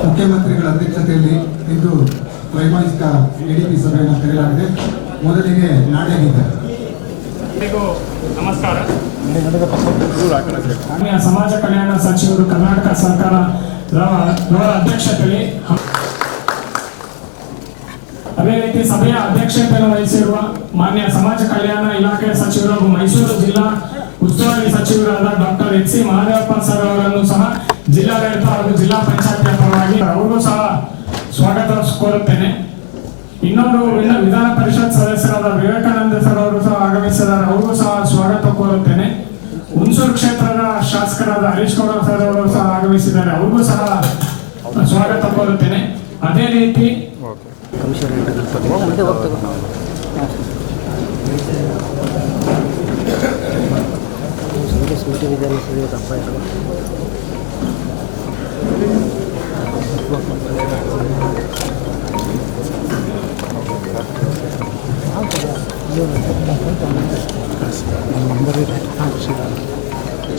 ಮುಖ್ಯಮಂತ್ರಿಗಳ ಅಧ್ಯಕ್ಷತೆಯಲ್ಲಿ ಇಂದು ತ್ರೈಮಾಸಿಕ ಎಡಿಪಿ ಸಭೆಯನ್ನು ಕರೆಯಲಾಗಿದೆ ಮೊದಲಿಗೆ ನಾಡೇ ನಮಸ್ಕಾರ. ಸಮಾಜ ಕಲ್ಯಾಣ ಸಚಿವರು ಕರ್ನಾಟಕ ಸರ್ಕಾರ ಅಧ್ಯಕ್ಷತೆಯಲ್ಲಿ ಅದೇ ರೀತಿ ಸಭೆಯ ಅಧ್ಯಕ್ಷತೆಯನ್ನು ವಹಿಸಿರುವ ಮಾನ್ಯ ಸಮಾಜ ಕಲ್ಯಾಣ ಇಲಾಖೆ ಸಚಿವರು ಹಾಗೂ ಮೈಸೂರು ಜಿಲ್ಲಾ ಉಸ್ತುವಾರಿ ಸಚಿವರಾದ doctor H C Mahadevappa sir ಅವರನ್ನು ಸಹ ಜಿಲ್ಲಾಡಳಿತ ಹಾಗೂ ಜಿಲ್ಲಾ ಪಂಚಾಯತ್ ಪರವಾಗಿ ಅವರಿಗೂ ಸಹ ಸ್ವಾಗತ ಕೋರುತ್ತೇನೆ. ಇನ್ನೊಂದು ವಿಧ- ವಿಧಾನ ಪರಿಷತ್ ಸದಸ್ಯರಾದ ವಿವೇಕಾನಂದ ಸರ್ ಅವರು ಆಗಮಿಸಿದ್ದಾರೆ ಅವ್ರಿಗೂ ಸಹ ಸ್ವಾಗತ ಕೋರುತ್ತೇನೆ. ಹುಣಸೂರು ಕ್ಷೇತ್ರದ ಶಾಸಕರಾದ ಹರೀಶ್ ಗೌಡ ಸರ್ ಅವರು ಸಹ ಆಗಮಿಸಿದ್ದಾರೆ. ಅವ್ರಿಗೂ ಸಹ ಸ್ವಾಗತ ಕೋರುತ್ತೇನೆ. ಅದೇ ರೀತಿ